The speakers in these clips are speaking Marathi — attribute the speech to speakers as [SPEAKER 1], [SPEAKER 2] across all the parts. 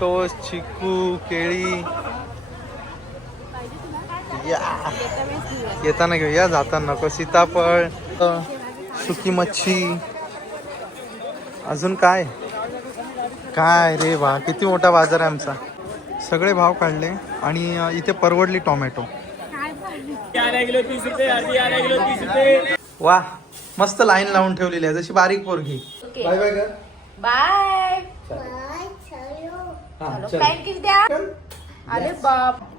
[SPEAKER 1] टोस चिकू केळी. या. येताना घेऊया जाताना. नको सीताफळ सुकी मच्छी. अजून काय? काय रे वा किती मोठा बाजार आहे आमचा. सगळे भाव काढले आणि इथे परवडली टोमॅटो. वा मस्त लाईन लावून ठेवलेली आहे. जशी बारीक पोरगी. बाय बाय कर
[SPEAKER 2] बाय
[SPEAKER 1] हा,
[SPEAKER 2] चलो
[SPEAKER 1] चल.
[SPEAKER 2] टाइम किती द्या अरे बाप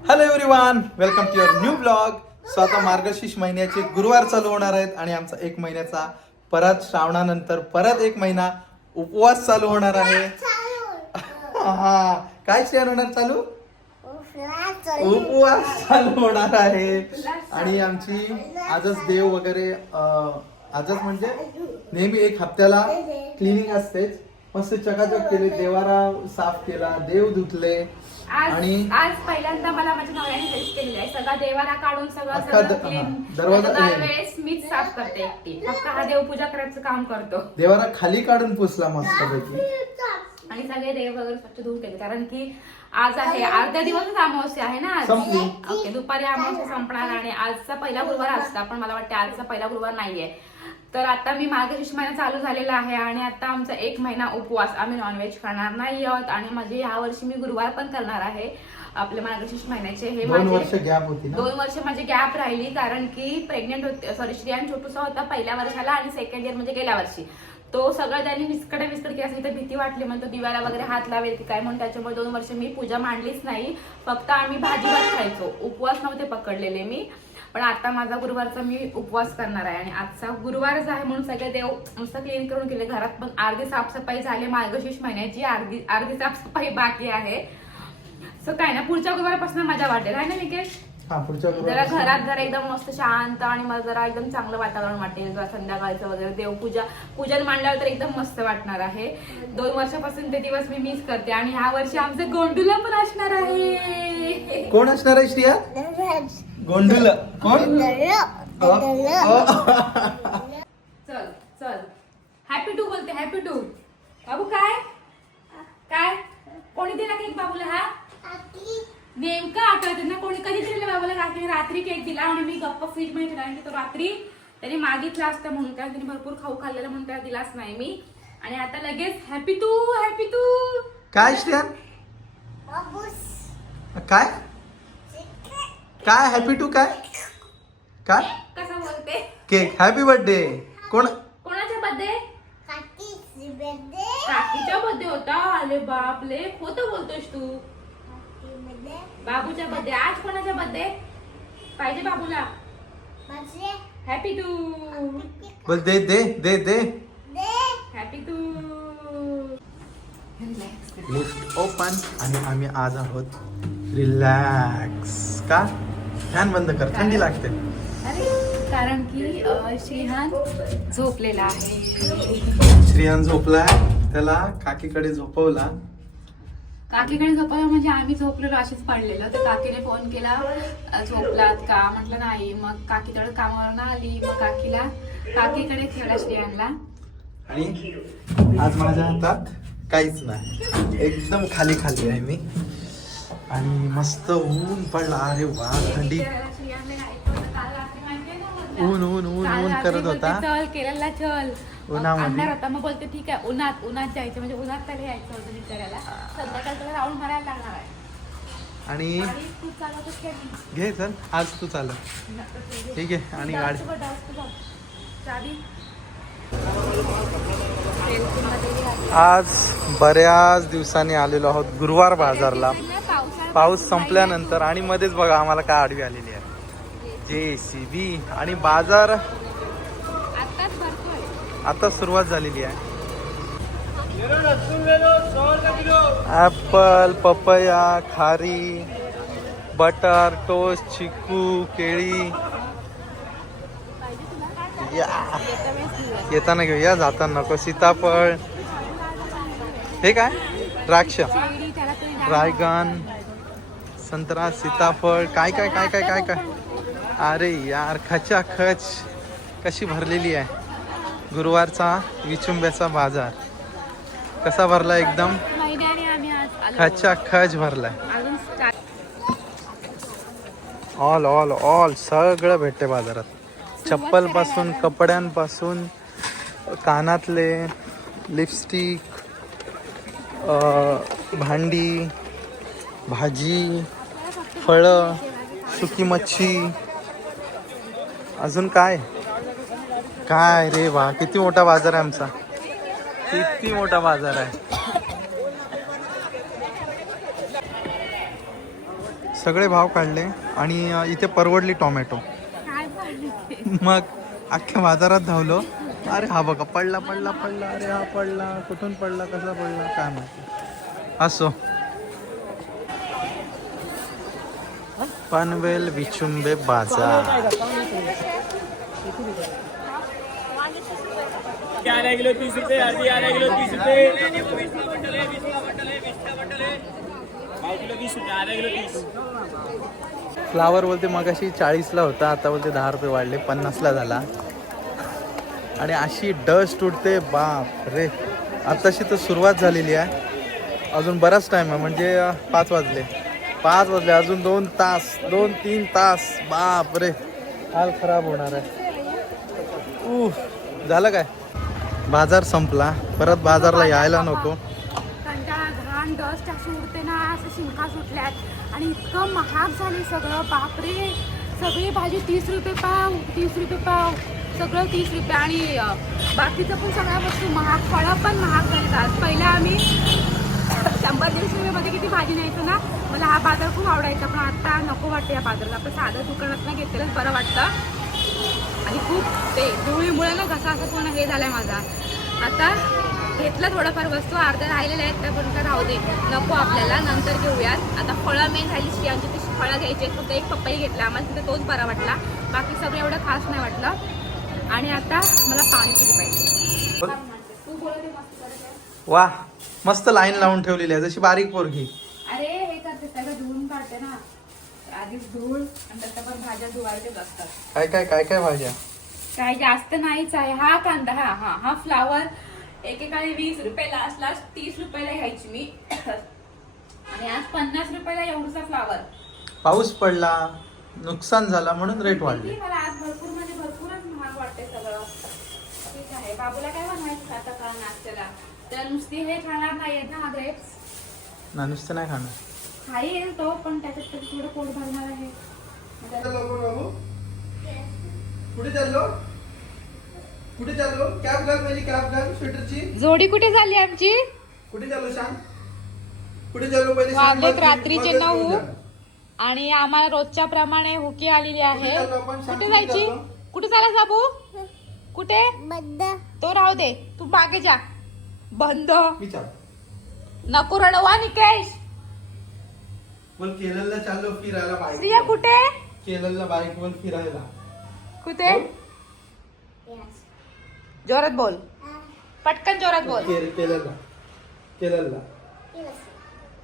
[SPEAKER 1] hello everyone welcome to your new blog so आता मार्गशीर्ष महिन्याचे गुरुवार चालू होणार आहेत आणि आमचा एक महिन्याचा परत श्रावणानंतर परत एक महिना उपवास चालू होणार आहे. हा. काय श्रेयन होणार चालू? उपवास चालू होणार आहे. आणि आमची आजच देव वगैरे आजच म्हणजे नेहमी एक हप्त्याला क्लिनिंग असतेच. मस्त चकाचक केले देवारा साफ केला देव धुतले.
[SPEAKER 2] आज
[SPEAKER 1] आणि
[SPEAKER 2] आज पहिल्यांदा मला माझ्या नवऱ्याने हेल्प केलेली आहे. सगळा देवारा काढून सगळं
[SPEAKER 1] अख्खा द- हा, दरवाजा-
[SPEAKER 2] वेळेस मीच साफ करते एकटी. फक्त हा देवपूजा करायचं काम करतो.
[SPEAKER 1] देवारा खाली काढून पुसला मस्तपैकी.
[SPEAKER 2] आणि सगळे देव वगैरे स्वच्छ धुवून केले. कारण की आज आहे. अर्ध्या दिवसच अमावस्या आहे ना आज.
[SPEAKER 1] संपली.
[SPEAKER 2] ओके दुपारी अमावस्या संपणार आणि आजचा पहिला गुरुवार असता पण मला वाटतं आजचा पहिला गुरुवार नाहीये. तर आता मी मार्गशीर्ष महिना चालू झालेला आहे आणि आता आमचा एक महिना उपवास. आम्ही नॉनव्हेज खाणार नाही आहोत आणि म्हणजे ह्या वर्षी मी गुरुवार पण करणार आहे. आपल्या मार्गशीर्ष महिन्याचे हे
[SPEAKER 1] दोन
[SPEAKER 2] माझे
[SPEAKER 1] वर्ष गॅप होती ना?
[SPEAKER 2] दोन वर्ष माझी गॅप राहिली कारण की प्रेग्नेंट होते सॉरी श्रियान छोटूसा होता पहिल्या वर्षाला आणि सेकंड इयर म्हणजे गेल्या वर्षी. तो सगळं त्यांनी विस्कट विस्कड केला असेल तर भीती वाटली. म्हणतो दिवाला वगैरे हात लावेल की काय? म्हणून त्याच्यामुळे दोन वर्ष मी पूजा मांडलीच नाही. फक्त आम्ही भाजी भात खायचो. उपवास नव्हते पकडलेले मी. पण आता माझा गुरुवारचा मी उपवास करणार आहे. आणि आजचा गुरुवारच आहे म्हणून सगळे देव नुसतं क्लीन करून गेले घरात पण अर्धी साफसफाई झाली मार्गशीर्ष महिन्याची. अर्धी अर्धी साफसफाई बाकी आहे. सो काय ना पुढच्या गुरुवारपासून मजा वाटेल आहे ना निकेश?
[SPEAKER 1] हा पुढच्या
[SPEAKER 2] जरा
[SPEAKER 1] गुरुवारी
[SPEAKER 2] घरात जरा एकदम मस्त शांत आणि मला जरा एकदम चांगलं वातावरण वाटेल. जरा संध्याकाळचं वगैरे देवपूजा. पूजन मांडल्यावर तर एकदम मस्त वाटणार आहे. दोन वर्षापासून ते दिवस मी मिस करते आणि ह्या वर्षी आमचं गोंडूला पण असणार आहे.
[SPEAKER 1] कोण असणार आहे श्रिया? गोंडुल. कोण? अ, अ.
[SPEAKER 2] चल चल. हॅपी टू बोलते हॅपी टू बाबू काय? काय? कोणी दिला केक बाबूला हा? नेमकं आठवत ना कोणी कधी दिलेलं बाबाला रात्री रात्री केक दिला आणि मी गप्प फ्रीजमध्ये ठेवला आणि तो रात्री त्याने मागितला असता म्हणून. काय त्याने भरपूर खाऊ खाल्लेला म्हणून त्याला दिलाच नाही मी. आणि आता लगेच हॅपी टू हॅपी टू
[SPEAKER 1] काय श्रिया? काय? काय? हॅपी टू काय? काय?
[SPEAKER 2] कसा बोलते?
[SPEAKER 1] केक. हॅपी बर्थडे कोण?
[SPEAKER 2] कोणाच्या बर्थडे काकीच्या बर्थडे होता. अरे बापले खोटं बोलतोस तू. बाबूच्या बर्थडे आज कोणाचा बर्थडे पाहिजे बाबूला. हॅपी टू
[SPEAKER 1] बोल दे दे दे दे.
[SPEAKER 2] हॅपी टू
[SPEAKER 1] लिफ्ट ओपन आणि आम्ही आज आहोत रिलॅक्स का? फॅन बंद कर थंडी लागते.
[SPEAKER 2] अरे कारण की श्रीहान झोपलेला आहे.
[SPEAKER 1] श्रियान झोपलाय त्याला काकीकडे झोपवला.
[SPEAKER 2] काकीकडे झोपवलं म्हणजे आम्ही झोपलेलो अशीच पडलेलो. तर काकीने फोन केला झोपलात का? म्हटलं नाही. मग काकी तेवढं कामावरून आली. मग काकीला काकीकडे ठेवला श्रेयांना
[SPEAKER 1] आणि आज माझ्या हातात काहीच नाही. एकदम खाली खाली आहे मी. आणि मस्त ऊन पडला. अरे वा थंडी. ऊन ऊन ऊन ऊन करत होता.
[SPEAKER 2] चल केरळला चल.
[SPEAKER 1] उन्हामध्ये?
[SPEAKER 2] आणणार होता. मग बोलते ठीक आहे उन्हात उन्हात जायचं. म्हणजे उन्हात त्याला यायचं होतं विचारायला संध्याकाळ त्याला राऊंड मारायला लागणार आहे.
[SPEAKER 1] आणि
[SPEAKER 2] आणि तू चालवतोस का नाही?
[SPEAKER 1] घे चल. आज तू चाल. ठीक आहे आणि गाडी.
[SPEAKER 2] डान्स. चावी.
[SPEAKER 1] आज बऱ्याच दिवसांनी आलेलो आहोत गुरुवार बाजारला.
[SPEAKER 2] पावसाळा
[SPEAKER 1] पाऊस संपल्यानंतर आणि मध्येच बघा आम्हाला काय आडवी आलेली आहे. जे सी बी आणि बाजार आता सुरुवात झालेली आहे. ॲपल पपया खारी बटर टोस्ट चिकू केळी. या. येताना घेऊया जाताना नको. सीताफळ. हे काय? द्राक्ष. ड्रॅगन संत्रा सीताफळ. काय काय काय काय काय काय? अरे यार खचाखच. कशी भरलेली आहे. गुरुवारचा विचुंब्याचा बाजार. कसा भरला एकदम? खचा खच भरलाय. ऑल ऑल ऑल सगळं भेटते बाजारात. चप्पलपासून कपड्यांपासून कानातले लिपस्टिक भांडी भाजी फळं सुकी मच्छी. अजून काय? काय रे वा किती मोठा बाजार आहे आमचा. किती मोठा बाजार आहे. सगळे भाव काढले आणि इथे परवडली टोमॅटो? मग अख्ख्या बाजारात धावलो. अरे हा बघा पडला पडला पडला. अरे हा पडला कुठून पडला कसा पडला काय माहिती. असो. पनवेल विचुंबे बाजार.
[SPEAKER 3] आधा किलो तीस रुपये अर्धी आधा किलो तीस रुपये किलो रुपये आधा किलो तीस
[SPEAKER 1] फ्लावर बोलते मगाशी चाळीसला होता आता बोलते दहा रुपये वाढले पन्नासला झाला. आणि अशी डस्ट उठते बाप रे आत्ताशी तर सुरुवात झालेली आहे. अजून बराच टाइम आहे म्हणजे पाच वाजले. पाच वाजले अजून दोन तास दोन तीन तास. बाप रे हाल खराब होणार आहे. उफ. झालं काय? बाजार संपला. परत बाजारला यायला नको.
[SPEAKER 2] घाण डस्ट अशी उडते ना असं शिंका सुटल्यात. आणि इतकं महाग झाले सगळं. बापरे! सगळी भाजी तीस रुपये पाव तीस रुपये पाव. सगळं तीस रुपये. आणि बाकीचं पण सगळ्या वस्तू महाग फळं पण महाग झालेत आज. पहिला आम्ही शंभर दीडशे रुपयामध्ये किती भाजी न्यायचो ना? मला हा बाजार खूप आवडायचा पण आता नको वाटतं या बाजारला. आपलं साधं दुकानात ना घेतलेलंच बरं वाटतं. आणि खूप ते धुळीमुळे ना घसा असं पूर्ण हे झालाय माझा. आता घेतलं थोडंफार वस्तू अर्ध्या राहिलेल्या आहेत त्या पण का राहू दे. नको आपल्याला नंतर घेऊयात. आता फळं मेन झाली स्त्रियांची ती फळं घ्यायची आहेत. फक्त एक पपई घेतला. आम्हाला तिथे तोच बरा वाटला. बाकी सगळं एवढं खास नाही वाटलं. आणि आता मला पाणीपुरी पाहिजे. आहे आहे.
[SPEAKER 1] वा मस्त लाईन लावून ठेवलेली आहे. जशी बारीक पोरगी.
[SPEAKER 2] अरे हे करते. सगळं धुवून काढते ना. आधीच धूळ आणि त्याच्या पण भाज्या धुवायच्याच असतात.
[SPEAKER 1] काय काय काय काय भाज्या?
[SPEAKER 2] काय जास्त नाहीच आहे. हा कांदा हा हा हा फ्लावर एकेकाळी वीस रुपये लास्ट लास्ट तीस रुपयाला घ्यायची मी. आणि आज पन्नास रुपयाला एवढसा फ्लावर
[SPEAKER 1] पाऊस पडला नुकसान झाला म्हणून रेट वाढले.
[SPEAKER 2] मला आज भरपूर म्हणजे भरपूरच महाग वाटते सगळं. ठीक आहे बाबूला काय बनवायचं आता का नाश्त्याला? तर नुसती हे खाणार नाहीयेत ना ग्रेप्स
[SPEAKER 1] ना नुसतं नाही खाणार.
[SPEAKER 2] खाईल तो पण त्याच्यात तरी थोडं पोट भरणार आहे.
[SPEAKER 1] कुठे चाललो कुठे चाललो? कॅब घाल माझी घाल स्वेटरची
[SPEAKER 2] जोडी कुठे झाली आमची?
[SPEAKER 1] कुठे चाललो सांग कुठे चाललो पहिले सांग,
[SPEAKER 2] वाजलेत
[SPEAKER 1] मग-
[SPEAKER 2] रात्रीचे नऊ. आणि आम्हाला रोजच्या प्रमाणे हुकी आलेली आहे.
[SPEAKER 1] कुठे चाललो आपण? सांग,
[SPEAKER 2] कुठे
[SPEAKER 1] कुठे
[SPEAKER 2] जायची?
[SPEAKER 1] चाललो?
[SPEAKER 2] कुठे चालाय बाबू कुठे? तो राहू दे. तू मागे जा. बंद.
[SPEAKER 1] विचार.
[SPEAKER 2] नको रडवा निकेश.
[SPEAKER 1] बोल केरळला चाललो फिरायला बाईक
[SPEAKER 2] श्रिया कुठे?
[SPEAKER 1] केरळला बाईक वर फिरायला.
[SPEAKER 2] कुठे? जोरात बोल. पटकन जोरात बोल.
[SPEAKER 1] केर- केरळला केरळला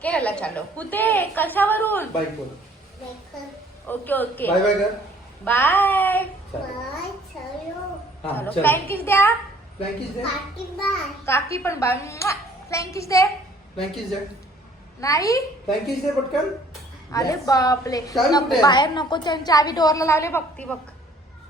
[SPEAKER 2] केरळला चाललो. कुठे? कशावरून?
[SPEAKER 1] बाईक वर
[SPEAKER 2] ओके ओके.
[SPEAKER 1] बाय बाय कर.
[SPEAKER 2] बाय.
[SPEAKER 1] चल. हा
[SPEAKER 2] चलो.
[SPEAKER 1] चल.
[SPEAKER 2] फ्लँकिश द्या.
[SPEAKER 1] फ्लँकीज दे
[SPEAKER 2] काकी पण बाय. फ्लँकिश दे
[SPEAKER 1] फ्लँकीज दे
[SPEAKER 2] नाही?
[SPEAKER 1] दे पटकन.
[SPEAKER 2] अरे. बापले
[SPEAKER 1] चावी
[SPEAKER 2] नको
[SPEAKER 1] कुठे?
[SPEAKER 2] बाहेर नको त्यांची चावी डोअरला लावली बघ ती बघ.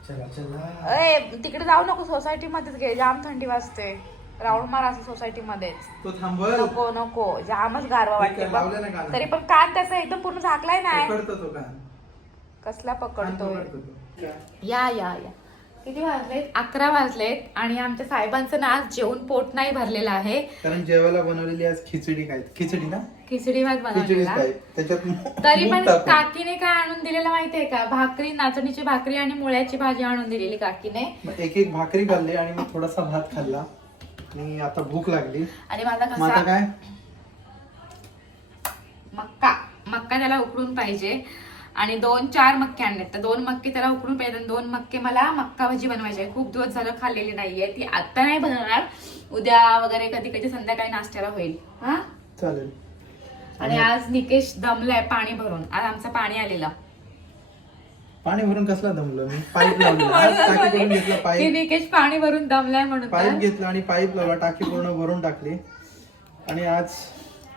[SPEAKER 1] चला चला.
[SPEAKER 2] अरे तिकडे जाऊ नको सोसायटी मध्येच घे. जाम थंडी वाजते. राऊंड मार असं सोसायटी मध्येच.
[SPEAKER 1] तो थांबल.
[SPEAKER 2] नको नको. जामच गारवा
[SPEAKER 1] ठीक
[SPEAKER 2] वाटते
[SPEAKER 1] आहे.
[SPEAKER 2] तरी पण कान त्याचा एकदम पूर्ण झाकलाय नाही
[SPEAKER 1] पकडतो तो कान.
[SPEAKER 2] कसला
[SPEAKER 1] कान
[SPEAKER 2] पकडतोय?
[SPEAKER 1] पकडतो तो.
[SPEAKER 2] या. या या किती वाजलेत? अकरा वाजलेत आणि आमच्या साहेबांचं ना आज जेवण पोट नाही भरलेलं आहे.
[SPEAKER 1] कारण जेवायला बनवलेली आज खिचडी काय खिचडी ना?
[SPEAKER 2] खिचडी भात
[SPEAKER 1] खिचडीच
[SPEAKER 2] बनवलेला
[SPEAKER 1] काय? त्याच्यात मू-
[SPEAKER 2] तरी
[SPEAKER 1] मूग
[SPEAKER 2] पण
[SPEAKER 1] टाकून.
[SPEAKER 2] काकीने काय आणून दिलेलं माहितीये का? भाकरी नाचणीची भाकरी आणि मुळ्याची भाजी आणून दिलेली काकीने.
[SPEAKER 1] मग एक एक भाकरी खाल्ली आणि मग थोडासा भात खाल्ला. आणि आता भूक लागली.
[SPEAKER 2] आणि माझा
[SPEAKER 1] मग आता
[SPEAKER 2] कसा
[SPEAKER 1] काय?
[SPEAKER 2] मक्का. मक्का त्याला उकडून पाहिजे. आणि दोन चार मक्के आणलेत. तर दोन मक्के त्याला उकडून पाहिजे. आणि दोन मक्के मला मक्का भाजी बनवायची आहे. खूप दिवस झालं खाल्लेली नाहीये. ती आता नाही बनवणार. उद्या वगैरे कधी कधी संध्याकाळी नाश्त्याला होईल. हा?
[SPEAKER 1] चालेल.
[SPEAKER 2] आणि आज निकेश दमलाय पाणी भरून. आज आमचं पाणी आलेलं.
[SPEAKER 1] पाणी भरून कसला दमलो? मी पाईप लावली घेतला
[SPEAKER 2] की
[SPEAKER 1] पाईप
[SPEAKER 2] निकेश पाणी भरून दमलाय म्हणून
[SPEAKER 1] पाईप
[SPEAKER 2] तर.
[SPEAKER 1] घेतला आणि पाईप लावला टाकी पूर्ण भरून टाकली. आणि आज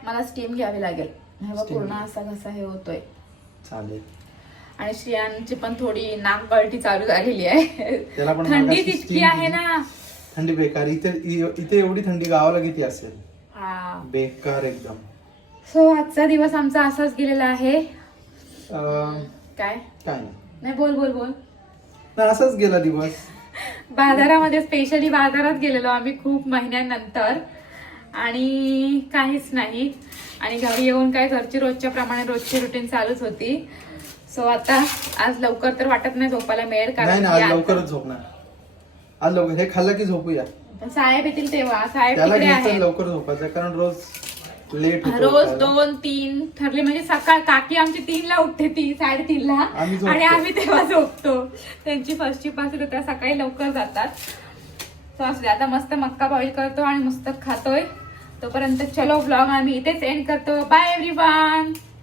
[SPEAKER 2] मला स्टीम घ्यावी लागेल. हे बघ
[SPEAKER 1] Steam.
[SPEAKER 2] पूर्ण असा कसा हे होतोय.
[SPEAKER 1] चालेल.
[SPEAKER 2] आणि श्रियांची पण थोडी नाक गळती चालू झालेली आहे.
[SPEAKER 1] त्याला पण
[SPEAKER 2] थंडी तितकी
[SPEAKER 1] steam
[SPEAKER 2] आहे
[SPEAKER 1] दिली.
[SPEAKER 2] ना
[SPEAKER 1] थंडी बेकार. इथे इ- इथे एवढी थंडी गावाला किती असेल?
[SPEAKER 2] हा.
[SPEAKER 1] बेकार एकदम.
[SPEAKER 2] सो आजचा दिवस आमचा असाच गेलेला आहे. काय?
[SPEAKER 1] काय नाही.
[SPEAKER 2] बोल बोल बोल.
[SPEAKER 1] नाही, असाच गेला दिवस.
[SPEAKER 2] बाजारामध्ये स्पेशली बाजारात गेलेलो आम्ही खूप महिन्यानंतर. आणि काहीच नाही. आणि घरी येऊन काय घरची रोजच्या प्रमाणे रोजची रुटीन चालूच होती. सो आता आज लवकर तर वाटत नाही झोपायला मिळेल
[SPEAKER 1] नाही ना
[SPEAKER 2] की
[SPEAKER 1] आज
[SPEAKER 2] आता-
[SPEAKER 1] लवकरच झोपणार. आज लवकर हे खाल्लं की झोपूया.
[SPEAKER 2] पण साहेब येतील तेव्हा. साहेब
[SPEAKER 1] त्याला
[SPEAKER 2] तिकडे
[SPEAKER 1] घ्यायचं
[SPEAKER 2] आहेत.
[SPEAKER 1] लवकर झोपायचं कारण रोज लेट
[SPEAKER 2] रोज दोन तीन ठरले म्हणजे सकाळ काकी आमची तीनला उठते ती साडेतीनला. आणि आम्ही तेव्हा झोपतो. त्यांची फर्स्टची पास त्या सकाळी लवकर जातात. तो असू दे आता मस्त मक्का बॉईल करतो आणि मस्त खातोय. तोपर्यंत चलो ब्लॉग आम्ही इथेच एंड करतो. Bye everyone